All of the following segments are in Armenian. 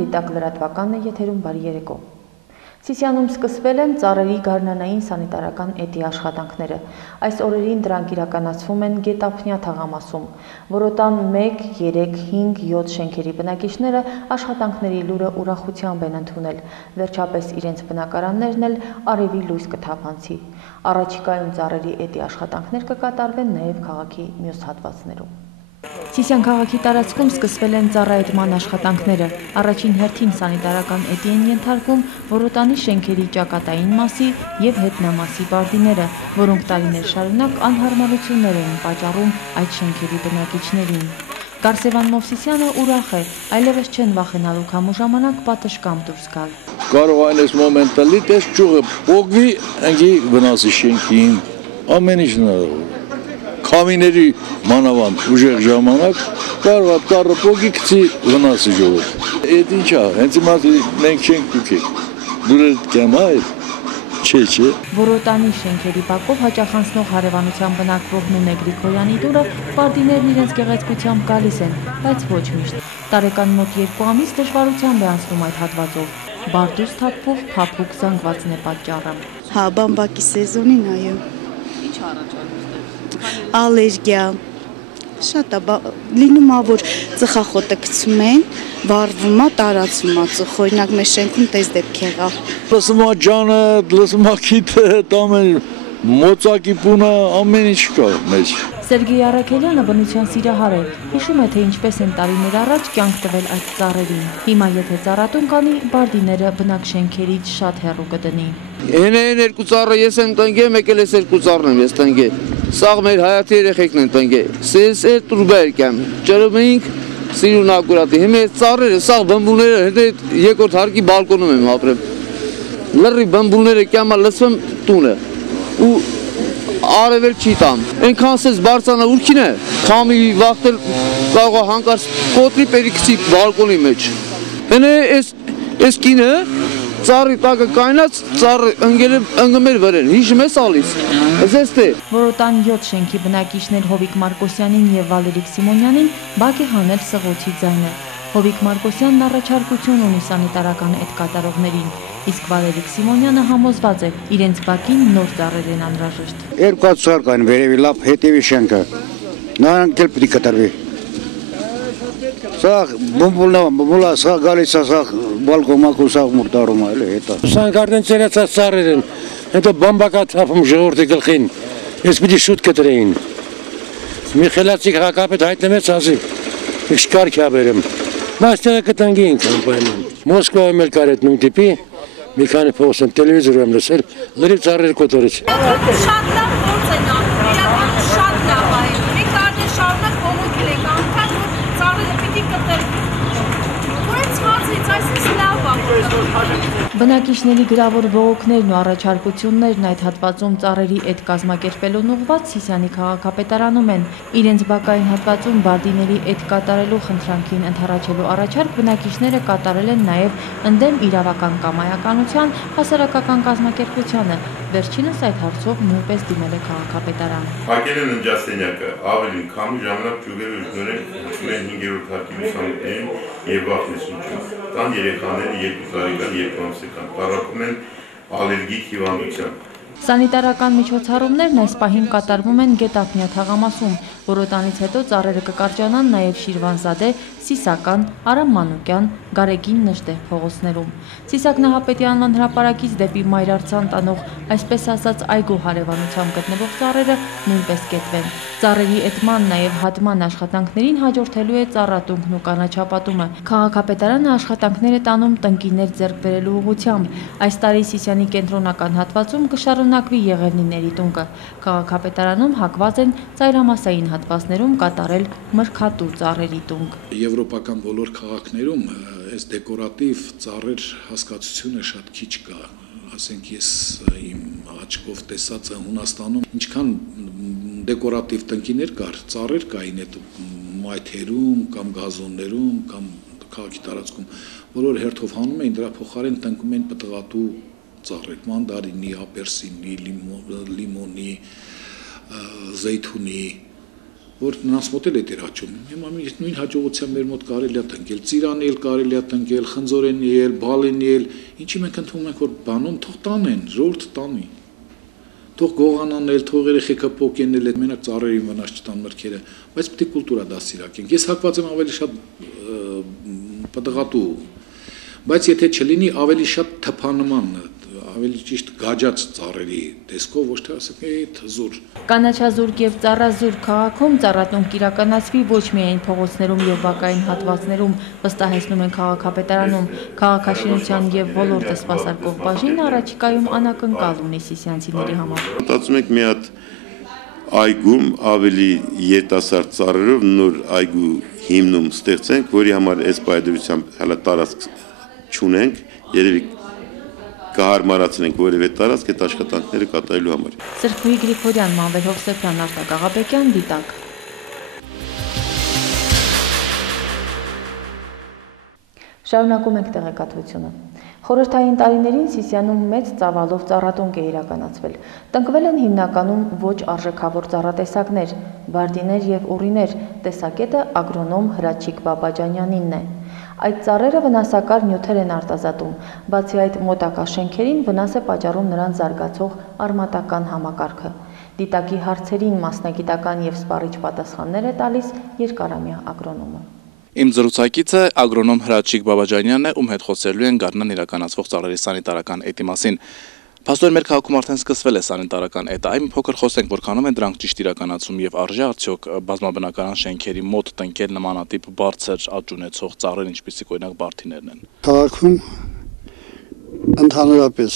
Դիտակ լրատվականն է եթերում, բարի երեկո։ Սիսիանում սկսվել են ծառերի գարնանային սանիտարական էդի աշխատանքները։ Այս օրերին դրանք իրականացվում են Գետափնյա թաղամասում։ Որոտան 1, 3, 5, 7 շենքերի բնակիչները աշխատանքների լուրը ուրախությամբ են ընդունել։ Վերջապես իրենց բնակարաններն էլ արևի լույս կթափանցի։ Առաջիկայում ծառերի էդի աշխատանքներ կկատարվեն նաև քաղաքի մյուս հատվածներում։ Սիսիան քաղաքի տարածքում սկսվել են ծառայետման աշխատանքները։ Առաջին հերթին սանիտարական էդի են ենթարկում Որոտանի շենքերի ճակատային մասի և հետնամասի բարդիները, որոնք տարիներ շարունակ անհարմարություններ էին պատճառում այդ շենքերի բնակիչներին։ Կարսևան Մովսիսյանը ուրախ է, այլևս չեն վախենալու քամու ժամանակ պատշգամբ դուրս գալ։ Կարող այն այս մոմենտալի տես ճյուղը պոգվի, ընգի վնասի շենքին, ամեն ինչ հնարավոր։ Քամիների մանավանդ ուժեղ ժամանակ կարող է կառը պոգի գցի վնասի ժողով։ Այդ ինչ է, հենց հիմա մենք չենք դուքեք, դուրդ կեմ այդ, չէ։ Որոտանի շենքերի բակով հաճախանցնող հարևանության բնակվող Նունե Գրիգորյանի դուրը բարդիներն իրենց գեղեցկությամբ գալիս են, բայց ոչ միշտ։ Տարեկան մոտ 2 ամիս դժվարությամբ է անցնում այդ հատվածով։ Բարդուց թափվող փափուկ զանգվածն է պատճառը։ Հա, բամբակի սեզոնին այո։ Ինչ առաջարկում։ Ալերգիա, շատ է, լինում է, որ ծխախոտը գցում են, վառվում է, տարածվում է ծխը, օրինակ մեր շենքում տես դեպք եղավ։ Լսում է ջանը, լսում է քիթը, տամեն մոծակի պունը, ամեն ինչ կա մեջ։ Սերգեյ Արաքելյանը բնության սիրահար է, հիշում է, թե ինչպես են տարիներ առաջ կյանք տվել այդ ծառերին։ Հիմա եթե ծառատուն կանի, բարդիները բնակշենքերից շատ հեռու կդնի։ Են երկու ծառը ես եմ տնկել, մեկ էլ ես երկու ծառն եմ ես տնկել։ Սաղ մեր հայացի երեխեքն են տնկել։ Սես է տուրբեր կեմ։ Ջրմինք սիրուն ակուրատի։ Հիմա ծառերը, սաղ բամբուլները, հետո երկրորդ հարկի բալկոնում եմ ապրեմ։ Լրի բամբուլները կյամա լսվում տունը։ Ու արևել չի տամ։ Այնքան սես բարձանա ուրքին է, քամի վախտել կարող է հանկարծ կոտրի պերիքցի բալկոնի մեջ։ Հենե այս կինը ծառի տակը կայնած, ծառը ընգմեր վրեն, հիշում ես ալիս, զես թե։ Որոտան 7 շենքի բնակիչներ Հովիկ Մարկոսյանին և Վալերիկ Սիմոնյանին բակ է հանել սղոցի ձայնը։ Հովիկ Մարկոսյանն առաջարկություն ունի սանիտարական էդ կատարողներին, իսկ Վալերիկ Սիմոնյանը համոզված է, իրենց բակին նոր ծառեր են անհրաժեշտ։ Երկու հատ ծառ կային, վերևի լավ, հետևի շենքը, նրանք էլ պիտի կտրվի։ Սաղ բումբուլնա, սաղ գալիս է, սաղ բալկոմակու, սաղ մուրտարում է, հետա։ Սանք արդեն ծերացած ծառեր են, հետո բամբակա թափում ժողորդի գլխին, ես պիտի շուտ կտրեին։ Մի խելացի քաղաքապետ հայտնվեց ասի, իքս կարգ է բերեմ։ Մաստերը կտանգի ենք անպայման։ Մոսկվայում էլ կար էդ նույն տիպի, մի քանի փողոց եմ տելևիզոր եմ լսել, լրիվ ծառեր կոտորից։ Շատ լավ գործ են անում, իրական շատ լավ է։ Մենք արդեն շարունակ բողոքել ենք, անգամ որ ծառերը պիտի կտրվի։ Որը ցածից, այսպես լավ է։ Բնակիչների գրավոր բողոքներն ու առաջարկություններն այդ հատվածում ծառերի էդ կազմակերպելուն ուղղված Սիսիանի քաղաքապետարանում են։ Իրենց բակային հատվածում բարդիների էդ կատարելու խնդրանքին ընդառաջելու առաջարկ բնակիչները կատարել են նաև ընդդեմ իրավական կամայականության հասարակական կազմակերպությանը։ Վերջինս այդ հարցով նույնպես դիմել է քաղաքապետարան։ Փակել են ընջասենյակը, ավելին քամի ժամանակ ճյուղերը ուժգնորեն խփում են 5-րդ հարկի լուսամուտներին եւ վախնեցություն։ Կան երեխաները 2 տարեկան, 2 ամսական, տառապում են ալերգիկ հիվանդությամբ։ Սանիտարական միջոցառումներն այս պահին կատարվում են Գետափնյա թաղամասում, Որոտանից հետո ծառերը կկարճանան նաև Շիրվանզադե, Սիսական, Արամ Մանուկյան, Գարեգին Նժդեհ փողոցներում։ Սիսակ Նահապետյանն հրապարակից դեպի Մայրարցան տանող, այսպես ասած, այգու հարևանությամբ գտնվող ծառերը նույնպես կետվեն։ Ծառերի էտման, նաև հատման աշխատանքներին հաջորդելու է ծառատունքն ու կանաչապատումը։ Քաղաքապետարանը աշխատանքներ է տանում տնկիներ ձեռք բերելու ուղղությամբ։ Այս տարի Սիսիանի կենտրոնական հատվածում կշարունակվի Եղևնիների տունկը։ Քաղաքապետարանում հակված են ծայրամասային հատվածներում կատարել մրգատու ծառերի տունկ։ Եվրոպական բոլոր քաղաքներում այս դեկորատիվ ծառեր հասկացությունը շատ քիչ կա։ Ասենք ես իմ աչքով տեսածը Հունաստանում ինչքան դեկորատիվ տնկիներ կար, ծառեր կային այդ մայթերում կամ գազոններում կամ քաղաքի տարածքում, բոլոր հերթով հանում էին, դրա փոխարեն տնկում էին պտղատու ծառեր, մանդարինի, ապերսինի, լիմոնի, զեյթունի, որ նրանց մոտ էլ էր հաճում։ Հիմա նույն հաջողությամբ մեր մոտ կարելի է տնկել, ծիրանի էլ կարելի է տնկել, խնձորենի էլ, բալենի էլ, ինչի մենք ընդունում ենք, որ բանում թող տանեն, ժողովուրդ տանի։ Թող գողանանել, թող երեխեքը պոկենել այդ մենակ ծառերին վնաս չտան մրգերը, բայց պետք է կուլտուրա դաստիարակենք։ Ես հակված եմ ավելի շատ պտղատու, բայց եթե չլինի ավելի շատ թփանման, ավելի ճիշտ գաջած ծառերի տեսքով, ոչ թե ասենք թզուր։ Կանաչազուրկ եւ ծառազուրկ քաղաքում ծառատուն կիրականացվի ոչ միայն փողոցներում եւ բակային հատվածներում, վստահեցնում են քաղաքապետարանում, քաղաքաշինության եւ ոլորտը սպասարկող բաժինը առաջիկայում անակնկալ ունի սիսյանցիների համար։ Մտածում ենք մի հատ այգում ավելի երիտասարդ ծառերով նոր այգու հիմնում ստեղծենք, որի համար այս պայմանությամբ հələ տարածք չունենք, երևի կհարմարացնենք որևէ տարածք այդ աշխատանքները կատարելու համար։ Սրբուհի Գրիգորյան, Մանվել Հովսեփյան, Արտակ Աղաբեկյան, Դիտակ։ Շարունակում ենք տեղեկատվությունը։ Խորհրդային տարիներին Սիսիանում մեծ ծավալով ծառատունկ է իրականացվել։ Տնկվել են հիմնականում ոչ արժեքավոր ծառատեսակներ, բարդիներ եւ ուռիներ, տեսակետը ագրոնոմ Հրաչիկ Բաբաջանյանինն է։ Այդ ծառերը վնասակար նյութեր են արտազատում, բացի այդ մոտակա շենքերին վնաս է պատճառում նրանց զարգացող արմատական համակարգը։ Դիտակի հարցերին մասնագիտական եւ սպառիչ պատասխաններ է տալիս երկարամյա ագրոնոմը։ Իմ զրուցակիցը ագրոնոմ Հրաչիկ Բաբաջանյանն է, ում հետ խոսելու են գարնան իրականացվող ծառերի սանիտարական էտի մասին։ Փաստորեն մեր քաղաքում արդեն սկսվել է սանիտարական էտը, այ մի փոքր խոսենք, որքանով են դրանք ճիշտ իրականացում եւ արժե արդյոք բազմաբնակարան շենքերի մոտ տնկել նմանատիպ բարձր աճ ունեցող ծառեր, ինչպիսիք օրինակ բարդիներն են։ Քաղաքում ընդհանրապես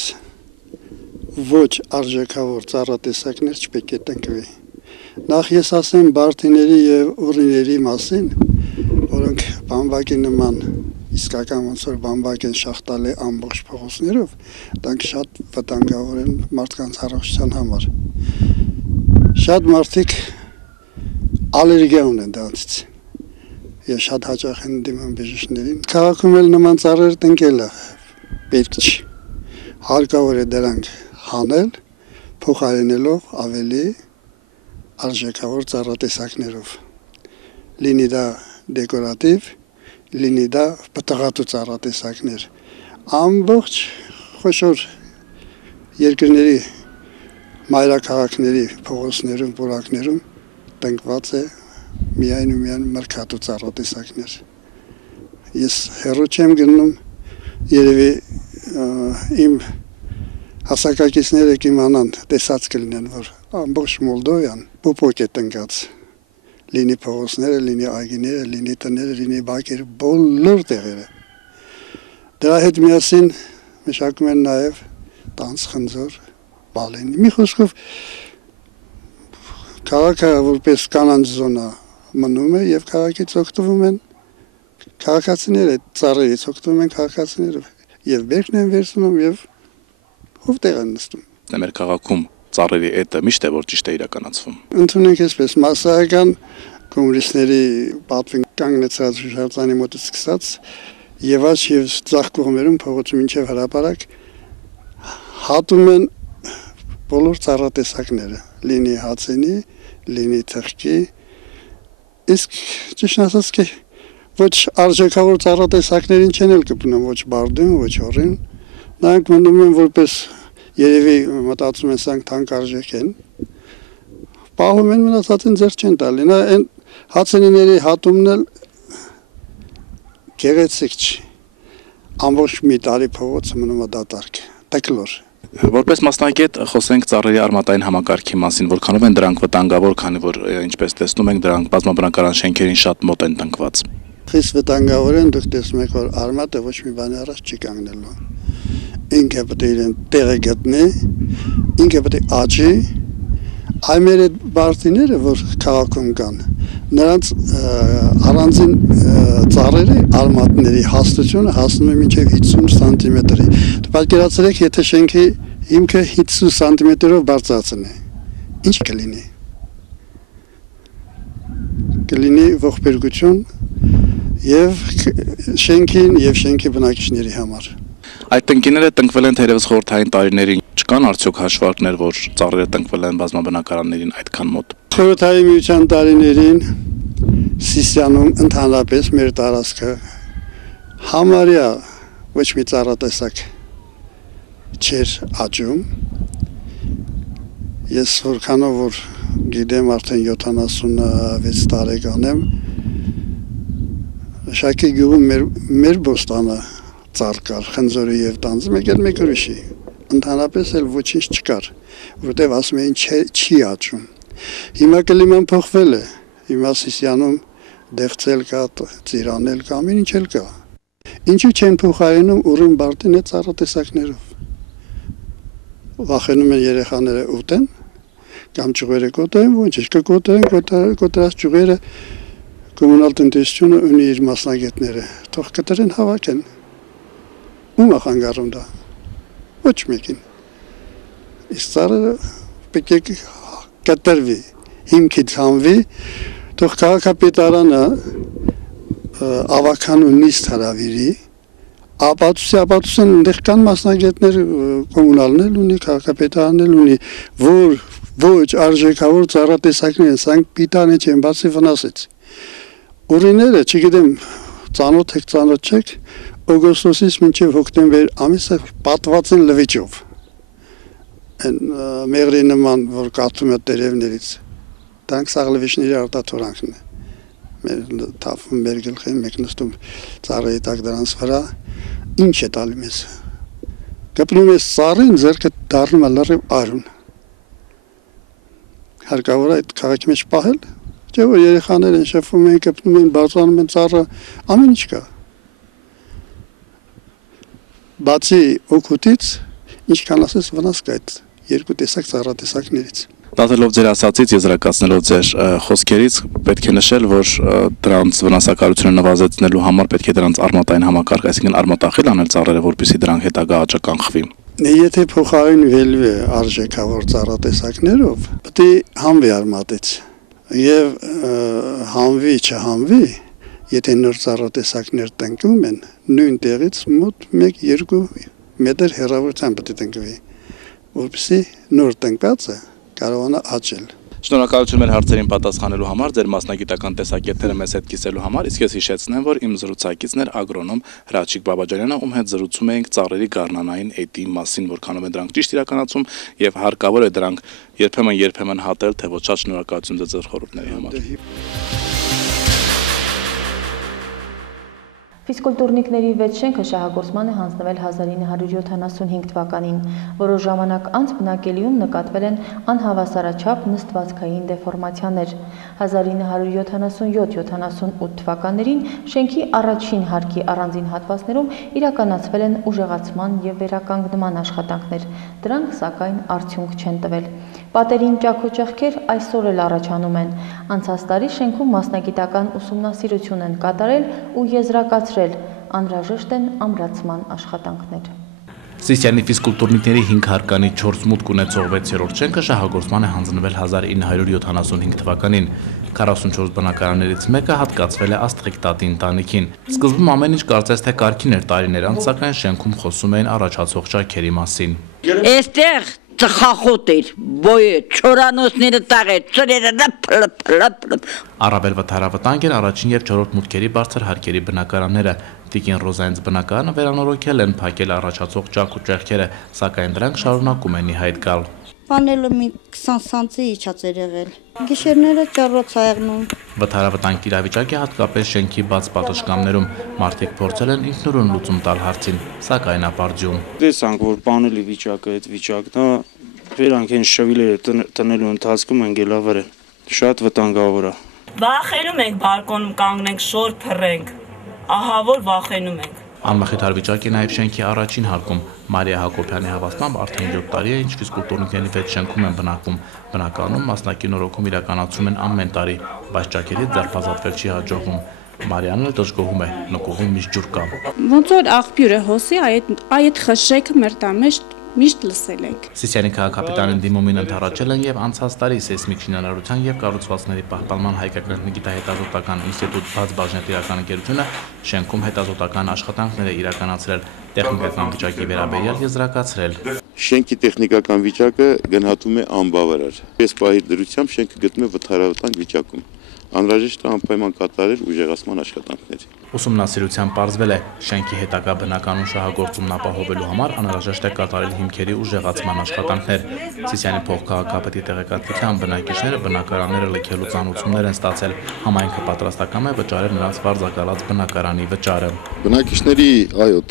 ոչ արժեքավոր ծառատեսակներ չպետք է տնկվի։ Նախ ես ասեմ բարդիների եւ ուռիների մասին, որոնք բամբակի նման իսկական ոնց որ բամբակ են շախտալի ամբողջ փողոցներով, դրանք շատ վտանգավոր են մարդկանց առողջության համար։ Շատ մարդիկ ալերգիա ունեն դրանից։ Ես շատ հաճախ եմ դիմում բժիշկներին։ Քաղաքում էլ նման ծառեր տնկելը պետք չի։ Հարկավոր է դրանք հանել, փոխարինելով ավելի արժեքավոր ծառատեսակներով։ Լինի դա դեկորատիվ, լինի դա պտղատու ծառատեսակներ։ Ամբողջ խոշոր երկրների մայրաքաղաքների փողոցներում, պուրակներում տնկված է միայն ու միայն մրգատու ծառատեսակներ։ Ես հեռու չեմ գնում, երևի իմ հասակակիցները կիմանան, տեսած կլինեն, որ ամբողջ Մոլդովան պոպոկ է տնկած։ Լինի փողոցները, լինի այգիները, լինի տները, լինի բակերը, բոլոր տեղերը։ Դրա հետ միասին մշակում են նաև տանց, խնձոր, բալեն։ Մի խոսքով քաղաքը որպես կանանց զոնա մնում է եւ քաղաքից օգտվում են քաղաքացիները, ծառերից օգտվում են քաղաքացիները եւ բերքն են վերցնում եւ ով տեղ են նստում։ Մեր քաղաքում ծառերի էտը միշտ է որ ճիշտ է իրականացվում։ Ընդունենք այսպես մասսայական կոմունիստների պատվին կանգնեցած հուշարձանի մոտից սկսած եւ աչ եւ ցախ կողմերում փողոցում մինչեւ հրապարակ հատում են բոլոր ծառատեսակները, լինի հացենի, լինի թխկի, իսկ ճիշտ ասած ոչ արժեքավոր ծառատեսակներին չեն էլ կպնում, ոչ բարդուն, ոչ օրին, նրանք մնում են որպես երևի մտածում են սրանք թանկարժեք են, պահում են մնացածին ձեռք չեն տալի, նա այն հացենիների հատումն էլ գեղեցիկ չի, ամբողջ մի տարի փողոցը մնում է դատարկ, տկլոր։ Որպես մասնագետ խոսենք ծառերի արմատային համակարգի մասին, որքանով են դրանք վտանգավոր, քանի որ ինչպես տեսնում ենք դրանք բազմաբնակարան շենքերին շատ մոտ են տնկված։ Խիստ վտանգավոր են, դուք տեսնում եք, որ արմատը ոչ մի բանի առաջ չի կանգնելու։ Ինքը պետք է իրեն տեղը գտնի, ինքը պետք է աճի, այ մեր այդ բարդիները, որ քաղաքում կան, նրանց առանձին ծառերի արմատների հաստությունը հասնում է մինչև 50 սանտիմետրի։ Պատկերացրեք, եթե շենքի հիմքը 50 սանտիմետրով բարձրացնի, ինչ կլինի։ Կլինի ողբերգություն եւ շենքին եւ շենքի բնակիչների համար։ Այդ տնկիները տնկվել են թերևս խորհրդային տարիներին, չկան արդյոք հաշվարկներ, որ ծառերը տնկվել են բազմաբնակարաններին այդքան մոտ։ Խորհրդային միության տարիներին Սիսիանում ընդհանրապես մեր տարածքը համարյա ոչ մի ծառատեսակ չէր աճում։ Ես որքանով որ գիտեմ, արդեն 76 տարեկան եմ, Շակի գյուղում մեր բոստանը ծառ կար, խնձորի եւ տանձը, մեկ ուրիշի։ Ընդհանրապես էլ ոչինչ չկար, որտեվ ասում էին չի աճում։ Հիմա կլիման փոխվել է, հիմա Սիսիանում դեղցել կա, ծիրանել կա, ամեն ինչ էլ կա։ Ինչու չեն փոխարինում ուրույն բարտին այդ ծառատեսակներով։ Վախենում են երեխաները ուտեն, կամ ճյուղերը կոտեն, ոչ ինչ կկոտեն, կոտրած ճյուղերը կոմունալ տնտեսությունը ունի իր մասնագետները, թող կտրեն հավաքեն։ Ում է խանգարում դա։ Ոչ մեկին։ Իսկ ծառերը պետք է կտրվի, հիմքից հանվի, թող քաղաքապետարանը ավականու նիստ հրավիրի, ապացուցեն այնտեղ կան մասնագետներ, կոմունալն էլ ունի, քաղաքապետարանն էլ ունի, որ ոչ արժեքավոր ծառատեսակներ են, սրանք պիտան չեն, բացի վնասից։ Ուրիները, չգիտեմ, ծանոթ եք, ծանոթ չեք, օգոստոսից մինչև հոկտեմբեր ամիսը պատված են լվիճով։ Են մեղրի նման, որ կաթում է տերևներից։ Դրանք սաղ լվիճների արտաթորանքն է։ Մեր թափում մեր գլխին, մեկ նստում ծառերի տակ դրանց վրա, ինչ է տալի մեզ։ Կպնում ես ծառին, ձեռքը դառնում է լրիվ արուն։ Հարկավոր է այդ քաղաքի մեջ պահել, չէ՞ որ երեխաներ են շփվում են, կպնում են, բարձրանում են ծառը, ամեն ինչ կա։ Բացի օգուտից, ինչքան ասես վնաս կա այդ երկու տեսակ ծառատեսակներից։ Դատելով ձեր ասածից, եզրակացնելով ձեր խոսքերից, պետք է նշել, որ դրանց վնասակարությունը նվազեցնելու համար պետք է դրանց արմատային համակարգ, այսինքն արմատախիլ անել ծառերը, որպեսզի դրանք հետագա աճը կանխվի։ Եթե փոխարինվելու է արժեքավոր ծառատեսակներով, պետք է հանվի արմատից եւ հանվի չհանվի, եթե նոր ծառատեսակներ տնկվում են, նույն տեղից մոտ 1-2 մետր հեռավորությամբ պետք է տնկվի, որպեսզի նոր տնկվածը կարողանա աճել։ Շնորհակալություն մեր հարցերին պատասխանելու համար, ձեր մասնագիտական տեսակետները մեզ հետ կիսելու համար, իսկ ես հիշեցնեմ, որ իմ զրուցակիցն էր ագրոնոմ Հրաչիկ Բաբաջանյանը, ում հետ զրուցում էինք ծառերի գարնանային էտի մասին, որքանով են դրանք ճիշտ իրականացում եւ հարկավոր է դրանք երբեմն հատել, թե ոչ։ Շատ շնորհակալություն ձեր խորհուրդների համար։ Ֆիզկուլտուրնիկների վեց շենքը շահագործման է հանձնվել 1975 թվականին, որոշ ժամանակ անց բնակելիում նկատվել են անհավասարաչափ նստվածքային դեֆորմացիաներ։ 1977-78 թվականներին շենքի առաջին հարկի առանձին հատվածներում իրականացվել են ուժեղացման և վերականգնման աշխատանքներ, դրանք սակայն արդյունք չեն տվել։ Պատերին ճաքոճեղքեր այսօր էլ առաջանում են։ Անցած տարի շենքում մասնագիտական ուսումնասիրություն են կատարել ու եզրակացրել, անհրաժեշտ են ամրացման աշխատանքներ։ Սիսիանի ֆիզկուլտուրնիկների 5 հարկանի 4 մուտք ունեցող 6-րդ շենքը շահագործման է հանձնվել 1975 թվականին։ 44 բնակարաններից մեկը հատկացվել է Աստղիկ տատի ընտանիքին։ Սկզբում ամեն ինչ կարծես թե կարգին էր տարիներ անց, սակայն շենքում խոսում էին առաջացող ճաքերի մասին։ Այստեղ ծխախոտ էր, բոյ է, չորանոցները տաղ էր, ծրերը Առավել վթարավտանգ են առաջին և 4-րդ մուտքերի բարձր հարկերի բնակարանները։ Տիկին Ռոզայինց բնակարանը վերանորոգել են, փակել առաջացող ճաք ու ճեղքերը, սակայն դրանք շարունակում են ի հայտ գալ։ Պանելը մի 20 սանտի իջած էր եղել։ Գիշերները ճառոց ա եղնում։ Վթարավտանգ իրավիճակի հատկապես շենքի բաց պատշգամներում մարդիկ փորձել են ինքնուրույն լուծում տալ հարցին, սակայն ապարդյուն։ Տեսանք, որ պանելի վիճակը, այդ վիճակն է, վերանք են շվիլերը տնելու ընթացքում են գելավեր են։ Շատ վտանգավոր է։ Վախենում ենք բալկոնում կանգնենք, շոր փռենք, ահա որ վախենում ենք։ Անմխիթար վիճակ է նաև շենքի առաջին հարկում։ Մարիա Հակոբյանի հավաստմամբ արդեն 7 տարի է, ինչ ֆիզկուլտուրնիկների վեց շենքում են բնակվում։ Բնականում մասնակի նորոգում իրականացում են ամեն տարի, բայց ճակերից ձերբազատվել չի հաջողվում։ Մարիանն էլ դժգոհում է, նկուղում միշտ ջուր կա։ Ոնց որ աղբյուր է հոսի, այդ խշշեքը մեր տամեջ միշտ լսել ենք։ Սիսիանի քաղաքապետարան դիմումին ընդառաջել են եւ անցած տարի սեյսմիկ շինարարության եւ կառուցվածքների պահպանման հայկական գիտահետազոտական ինստիտուտ բաց բաժնետիրական ընկերությունը շենքում հետազոտական աշխատանքներ է իրականացրել, տեխնիկական վիճակի վերաբերյալ եզրակացրել։ Շենքի տեխնիկական վիճակը գնահատում է անբավարար։ Այս պահի դրությամբ շենքը գտնվում է վթարավտանգ վիճակում։ Անհրաժեշտ է անպայման կատարել ուժեղացման աշխատանքներ։ Ուսումնասիրության պարզվել է, շենքի հետագա բնականոն շահագործումն ապահովելու համար անհրաժեշտ է կատարել հիմքերի ուժեղացման աշխատանքներ։ Սիսիանի փոխքաղաքապետի տեղեկատվությամբ բնակիչները բնակարանները լքելու ծանուցումներ են ստացել, համայնքը պատրաստական է վճարել նրանց վարձակալած բնակարանի վճարը։ Բնակիչների,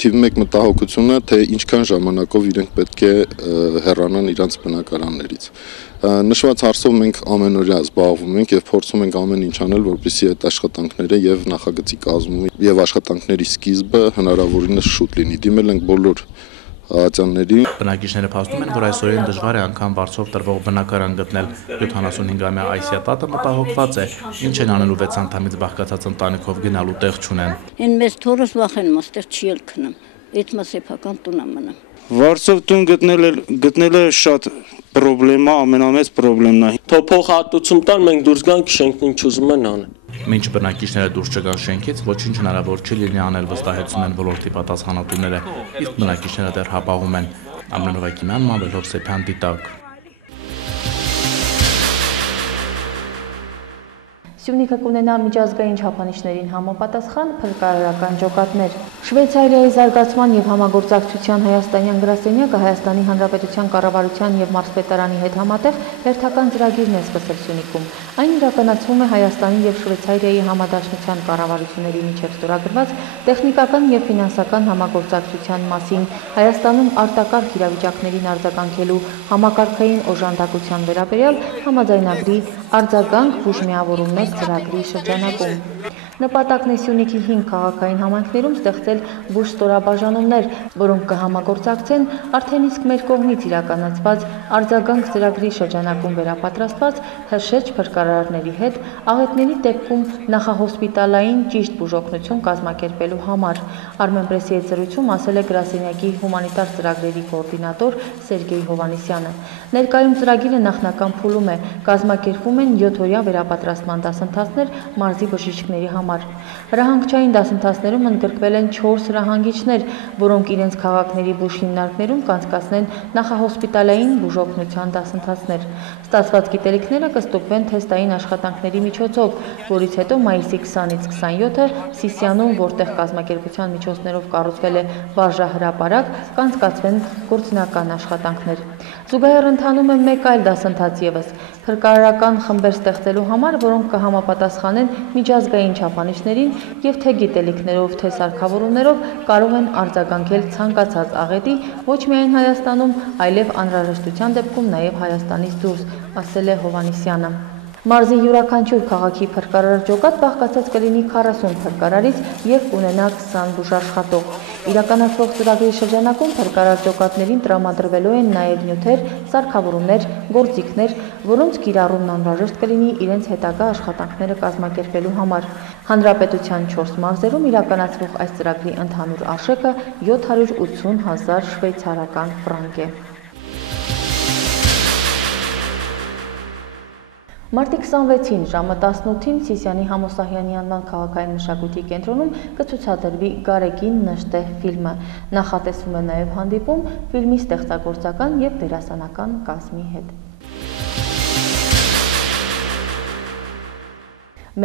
թիվ 1 մտահոգությունը, թե ինչքան ժամանակով իրենք պետք է հեռանան իրենց բնակարաններից։ Նշված հարցով մենք ամենօրյա զբաղվում ենք եւ փորձում ենք ամեն ինչ անել, որպեսզի այդ աշխատանքները եւ նախագծի կազմումը եւ աշխատանքների սկիզբը հնարավորինս շուտ լինի։ Դիմել ենք բոլոր հաղթաններին։ Բնակիչները փաստում են, որ այսօրին դժվար է անգամ բարձրով տրվող բնակարան գտնել։ 75-ամյա Այսիա տատը մտահոգված է, ինչ են անելու 6 անդամից բաղկացած ընտանիքով գնալու տեղ չունեն։ Են մեզ թորս վախենում, աստեղ չի էլ քնում։ Այդ մասեփական տունը մնա։ Վարձով տուն գտնելը շատ պրոբլեմա, ամենամեծ պրոբլեմն է։ Փոխհատուցում տան մենք դուրս գանք շենքն ինչ ուզում են անեն։ Մինչ բնակիչները դուրս չգան շենքից, ոչինչ հնարավոր չի լինի անել, վստահեցում են ոլորտի պատասխանատուները, իսկ բնակիչները դեռ հապաղում են։ Ամեն Հովակիմյան, Մանվել Հովսեփյան, Դիտակ։ Սյունիքը կունենա միջազգային չափանիշներին համապատասխան փրկարարական ջոկատներ։ Շվեյցարիայի զարգացման եւ համագործակցության հայաստանյան գրասենյակը Հայաստանի Հանրապետության կառավարության եւ մարզպետարանի հետ համատեղ հերթական ծրագիրն է սկսել Սյունիքում։ Այն իրականացվում է Հայաստանի եւ Շվեյցարիայի համադաշնության կառավարությունների միջև ստորագրված տեխնիկական եւ ֆինանսական համագործակցության մասին Հայաստանում արտակարգ իրավիճակներին արձագանքելու համակարգային օժանդակության վերաբերյալ համաձայնագրի արձագանք բուժմիավորումներ ծրագրի շրջանակում։ Նպատակն է Սյունիքի 5 քաղաքային համայնքներում ստեղծել բուժստորաբաժանումներ, որոնք կհամագործակցեն արդեն իսկ մեր կողմից իրականացված արձագանք ծրագրի շրջանակում վերապատրաստված հրշեջ փրկարարների հետ աղետների դեպքում նախահոսպիտալային ճիշտ բուժօգնություն կազմակերպելու համար։ Armenpress-ի հետ զրույցում ասել է գրասենյակի հումանիտար ծրագրերի կոորդինատոր Սերգեյ Հովանեսյանը։ Ներկայում ծրագիրը նախնական փուլում է, կազմակերպվում են 7-օրյա վերապատրաստման դասընթացներ մարզի բժիշկների համար։ Հրահանգչային դասընթացներում ընդգրկվել են 4 հրահանգիչներ, որոնք իրենց քաղաքների բուժ հիմնարկներում կանցկացնեն նախահոսպիտալային բուժօգնության դասընթացներ։ Ստացված գիտելիքները կստուգվեն թեստային աշխատանքների միջոցով, որից հետո մայիսի 20-ից 27-ը Սիսիանում, որտեղ կազմակերպության միջոցներով կառուցվել է վարժահրապարակ, կանցկացվեն գործնական աշխատանքներ։ Զուգահեռ ընթանում է մեկ այլ դասընթաց ևս, փրկարարական խմբեր ստեղծելու համար, որոնք կհամապատասխանեն միջազգային չափանիշներին եւ թե գիտելիքներով, թե սարքավորումներով կարող են արձագանքել ցանկացած աղետի ոչ միայն Հայաստանում, այլև անհրաժեշտության դեպքում նաեւ Հայաստանից դուրս, ասել է Հովանեսյանը։ Մարզի յուրաքանչյուր քաղաքի փրկարար ջոկատ բաղկացած կլինի 40 փրկարարից եւ կունենա 20 բուժաշխատող։ Իրականացվող ծրագրի շրջանակում փրկարար ջոկատներին տրամադրվելու են նաեւ նյութեր, սարքավորումներ, գործիքներ, որոնց կիրառումն անհրաժեշտ կլինի իրենց հետագա աշխատանքները կազմակերպելու համար։ Հանրապետության 4 մարզերում իրականացվող այս ծրագրի ընդհանուր արժեքը 780,000 շվեյցարական ֆրանկ է։ Մարտի 26-ին ժամը 18-ին Սիսիանի Համոսահյանի անվան քաղաքային մշակույթի կենտրոնում կցուցադրվի Գարեգին նշտե ֆիլմը։ Նախատեսվում է նաև հանդիպում ֆիլմի ստեղծագործական եւ դերասանական կազմի հետ։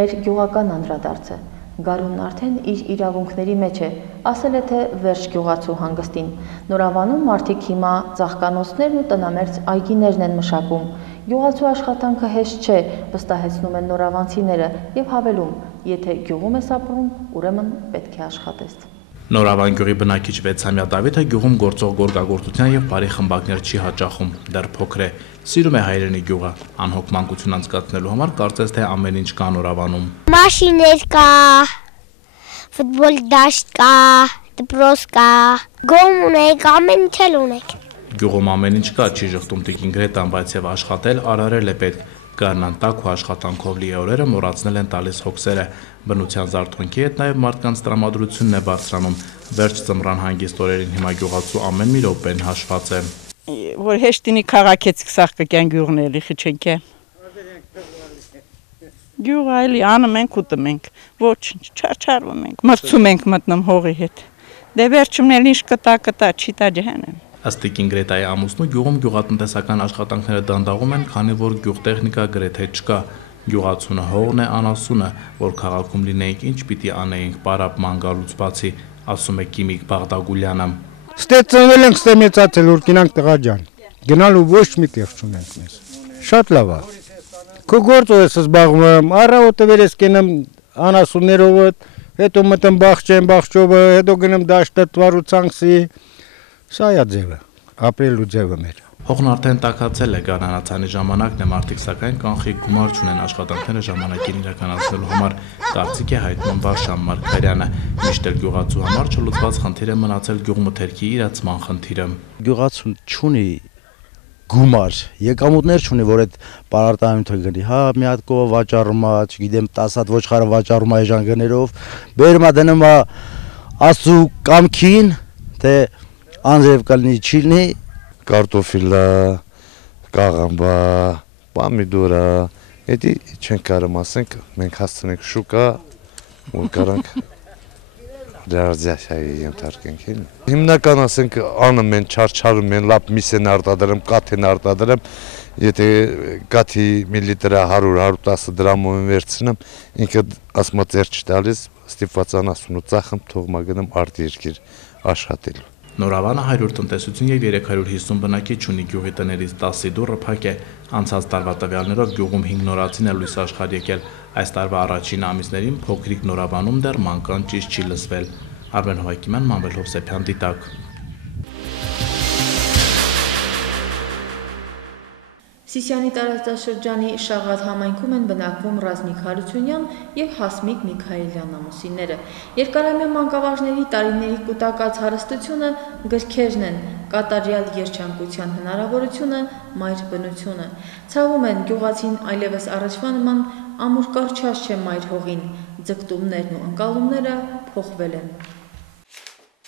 Մեր գյուղական անդրադարձը Գարունն արդեն իր իրավունքների մեջ է, ասել է թե վերջ գյուղացու հանգստին։ Նորավանում մարդիկ հիմա ծաղկանոցներն ու տնամերձ այգիներն են մշակում։ Գյուղացու աշխատանքը հեշտ չէ, վստահեցնում են նորավանցիները եւ հավելում, եթե գյուղում ես ապրում, ուրեմն պետք է աշխատես։ Նորավան գյուղի բնակիչ 6-ամյա Դավիթը գյուղում գործող գորգագործության եւ բարի խմբակներ չի հաճախում, դեռ փոքր է, սիրում է հայրենի գյուղը, անհոգ մանկություն անցկացնելու համար կարծես թե ամեն ինչ կա Նորավանում։ Մաշիներ կա, ֆուտբոլ դաշտ կա, դպրոց կա, գոմ ունենք, ամեն ինչ ունենք։ Գյուղում ամեն ինչ կա, չի ժխտում տիկին Գրետան, բայց եւ աշխատել արարել է պետք։ Գարնան տաք ու աշխատանքով լի օրերը մոռացնել են տալիս հոգսերը։ Բնության զարթոնքի հետ նաև մարդկանց տրամադրությունն է բարձրանում։ Վերջ ձմռան հանգիստ օրերին հիմա գյուղացու ամեն մի րոպեն հաշված է։ Որ հեշտինի քաղաքեցիկ սաղ կկյան գյուղների խիչենք է։ Գյուղ այլի անում ենք ուտում ենք, ոչինչ, չարչարվում ենք, մրցում ենք մտնում հողի հետ։ Դե վերջումն էլ ինչ կտա, չի տա ջհենեմ։ Ըստ Տիկին Գրետայի ամուսնու գյուղում գյուղատնտեսական աշխատանքները դանդաղում են, քանի որ գյուղտեխնիկա գրեթե չկա։ Գյուղացունը հողն է անասունը, որ քաղաքում լինեինք ինչ պիտի անեինք պարապ մանգալուց բացի, ասում է Կիմիկ Բաղդագուլյանը։ Ստե ծնվել ենք, ստե մեծացել, որ կինանք տղա ջան։ Գնալու ոչ մի տեղ չունենք մեզ։ Շատ լավ է։ Քո գործով ես զբաղվում, առավոտը վերես կենամ անասուններով, հետո մտեմ բախչովը, հետո գնեմ դաշտը տվարուցանքսի։ Սա է ձևը, ապրելու ձևը մեր։ Հողն արդեն տաքացել է, գարնանացանի ժամանակն է, մարդիկ սակայն կանխիկ գումար չունեն աշխատանքները ժամանակին իրականացնելու համար, կարծիք է հայտնում Վարշան Մարգարյանը, միշտ էլ գյուղացու համար չլուծված խնդիր է մնացել գյուղմթերքի իրացման խնդիրը։ Գյուղացուն չունի գումար, եկամուտներ չունի, որ այդ պարարտանյութը գնի, հա, մի հատ կովը վաճառում է, չգիտեմ, 10 հատ ոչխարը վաճառում է այժան գներով, բերում է դնում է աստծու կամքին, թե անձև կլինի, չի լինի, կարտոֆիլը, կաղամբա, պամիդորը, էդի չենք կարում ասենք, մենք հասցնենք շուկա, որ կարանք դարձյաշայի ենթարկենք են։ Հիմնական ասենք անում են, չարչարում են, լապ միս են արտադրում, կաթ են արտադրում, եթե կաթի միլիտրը 100-110 դրամով են վերցնում, ինքը ասմա ձեր չտալիս, ստիպված անասուն ու ծախում թողմա գնում արդ երկիր աշխատելու։ Նորավանը 100 տնտեսություն և 350 բնակիչ ունի, գյուղի տներից 10-ի դուռը փակ է։ Անցած տարվա տվյալներով գյուղում 5 նորածին է լույս աշխարհ եկել։ Այս տարվա առաջին ամիսներին փոքրիկ Նորավանում դեռ մանկան ճիչ չի լսվել։ Արմեն Հովակիմյան, Մանվել Հովսեփյան, Դիտակ։ Սիսիանի տարածաշրջանի Շաղատ համայնքում են բնակվում Ռազմիկ Հարությունյան և Հասմիկ Միքայելյան ամուսինները։ Երկարամյա մանկավարժների տարիների կուտակած հարստությունը գրքերն են, կատարյալ երջանկության հնարավորությունը մայր բնությունը։ Ցավում են գյուղացին այլևս առաջվա նման ամուր կարչած չէ մայր հողին, ձգտումներն ու ընկալումները փոխվել են։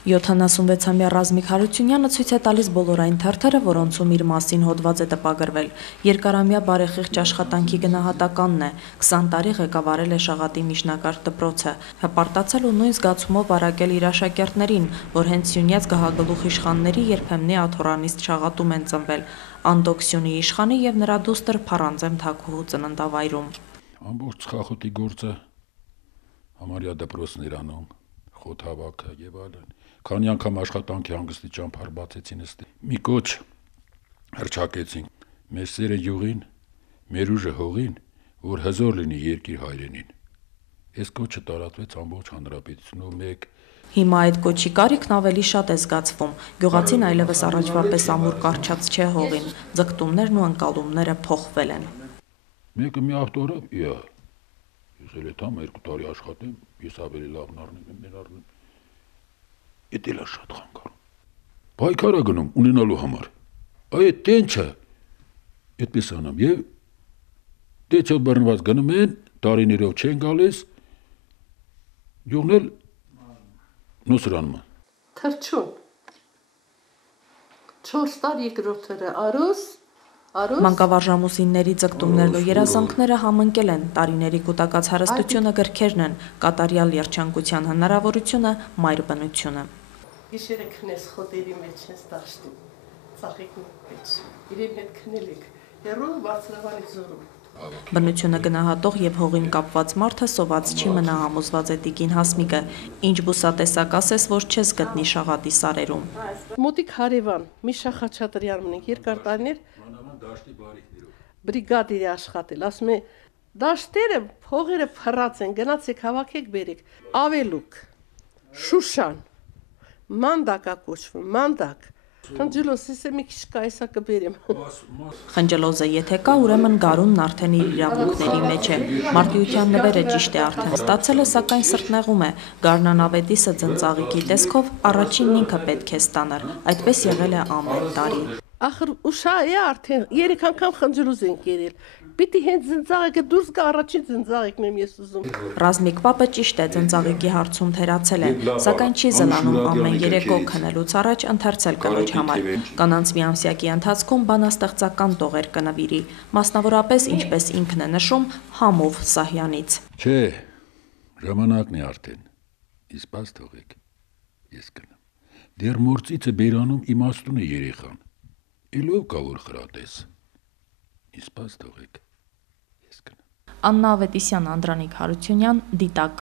76-ամյա Ռազմիկ Հարությունյանը ցույց է տալիս բոլորային թերթերը, որոնցում իր մասին հոդված է տպագրվել։ Երկարամյա բարեխիղճ աշխատանքի գնահատականն է, 20 տարի ղեկավարել է Շաղատի միջնակարգ դպրոցը, հպարտացել ու նույն զգացումով արակել իր աշակերտներին, որ հենց Սյունյաց գահագլուխ իշխանների երբեմնի աթորանիստ Շաղատում են ծնվել, Անդոքսյունի իշխանի և նրա դուստր Փառանձեմ Թաքուհու ծննդավայրում։ Ամբողջ Խախոտի գործը համարյա դպրոցներ անում, խոտ հավաքը եւ այլն։ Քանի անգամ աշխատանքի հանգստի ճամփար բացեցին ըստ մի կոչ հրճակեցին մեր սերը յուղին, մեր ուժը հողին, որ հզոր լինի երկիր հայրենին։ Այս կոչը տարածվեց ամբողջ հանրապետությունում մեկ։ Հիմա այդ կոչի կարիքն ավելի շատ է զգացվում։ Գյուղացին այլևս առաջվա պես ամուր կարչած չէ հողին, ձգտումներն ու ընկալումները փոխվել են։ Մեկը մի ավտորը, ես էլ եմ 2 տարի աշխատեմ, ես ավելի լավն առնեմ, Էդ էլ է շատ խանգարում։ Պայքար է գնում ունենալու համար։ Այդ տենչը այդպես անամ եւ տենչով բռնված գնում են, տարիներով չեն գալիս, յուղն էլ նոսրանում։ Թրջուն 4 տարի երկրորդը արուս Մանկավարժամուսինների ձգտումներն ու երազանքները համընկել են, տարիների կուտակած հարստությունը գրքերն են, կատարյալ երջանկության հնարավորությունը մայր բնությունը։ Գիշերը քնես խոտերի մեջ ես դաշտում, ծաղիկի մեջ, իրեն հետ քնելիք, հեռու բարձրավարի զորում։ Բնությունը գնահատող եւ հողին կապված մարդը սոված չի մնա, համոզված է Տիկին Հասմիկը, ինչ բուսատեսակ ասես, որ չես գտնի Շաղատի սարերում։ Մոտիկ հարևան, Միշա Խաչատրյան ունենք, երկար տարիներ բրիգադիր է աշխատել, ասում է դաշտերը, փողերը փռած են, գնացեք հավաքեք բերեք, Ավելուկ, Շուշան, Մանդակա կոչվում, Մանդակ, Խնջլոզը մի քիչ կա, հեսա կբերեմ։ Խնջլոզը եթե կա, ուրեմն գարունն արդեն իր իրավունքների մեջ է։ Մարտիրոսյան նվերը ճիշտ է արդեն ստացել է, սակայն սրտնեղում է։ Գարնան ավետիսը ձնծաղիկի տեսքով առաջինն ինքը պետք է ստանար։ Այդպես եղել է ամեն տարի։ Ախր ուշա է արդեն 3 անգամ խնջրուզ ենք երել։ Պիտի հենց ծնծաղիկը դուրս գա, առաջին ծնծաղիկն եմ ես ուզում։ Ռազմիկ պապը ճիշտ է ծնծաղիկի հարցում թերացել է, սակայն չի զլանում ամեն երեկո քնելուց առաջ ընթերցել կնոջ համար։ Կանանց մի ամսյակի ընթացքում բանաստեղծական տողեր կնվիրի, մասնավորապես ինչպես ինքն է նշում, համով Սահյանից։ Չէ, ժամանակն է արդեն։ Իսպաս թողեք։ Ես կնամ։ Դեռ մորցիցը բերանում իմաստուն է երեխան։ Իլով կա որ խրատես։ Իսպաս թողեք։ Աննա Ավետիսյան, Անդրանիկ Հարությունյան, Դիտակ։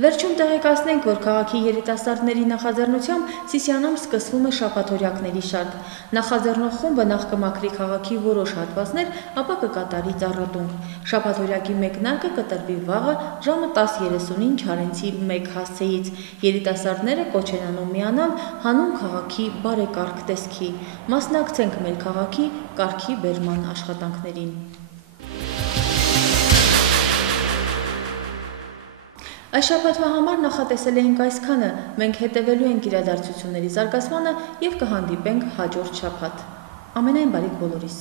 Վերջում տեղեկացնենք, որ քաղաքի երիտասարդների նախաձեռնությամբ Սիսիանում սկսվում է շաբաթօրյակների շարք։ Նախաձեռնող խումբը նախ կմաքրի քաղաքի որոշ հատվածներ, ապա կկատարի ծառատունք։ Շաբաթօրյակի մեկնարկը կտրվի վաղը ժամը 10:30-ին Չարենցի 1 հասցեից։ Երիտասարդները կոչ են անում միանալ հանուն քաղաքի բարեկարգ տեսքի։ Մասնակցենք մեր քաղաքի կարգի բերման աշխատանքներին։ Այս շաբաթվա համար նախատեսել էինք այսքանը, մենք հետևելու ենք իրադարձությունների զարգացմանը և կհանդիպենք հաջորդ շաբաթ։ Ամենայն բարիք բոլորիս։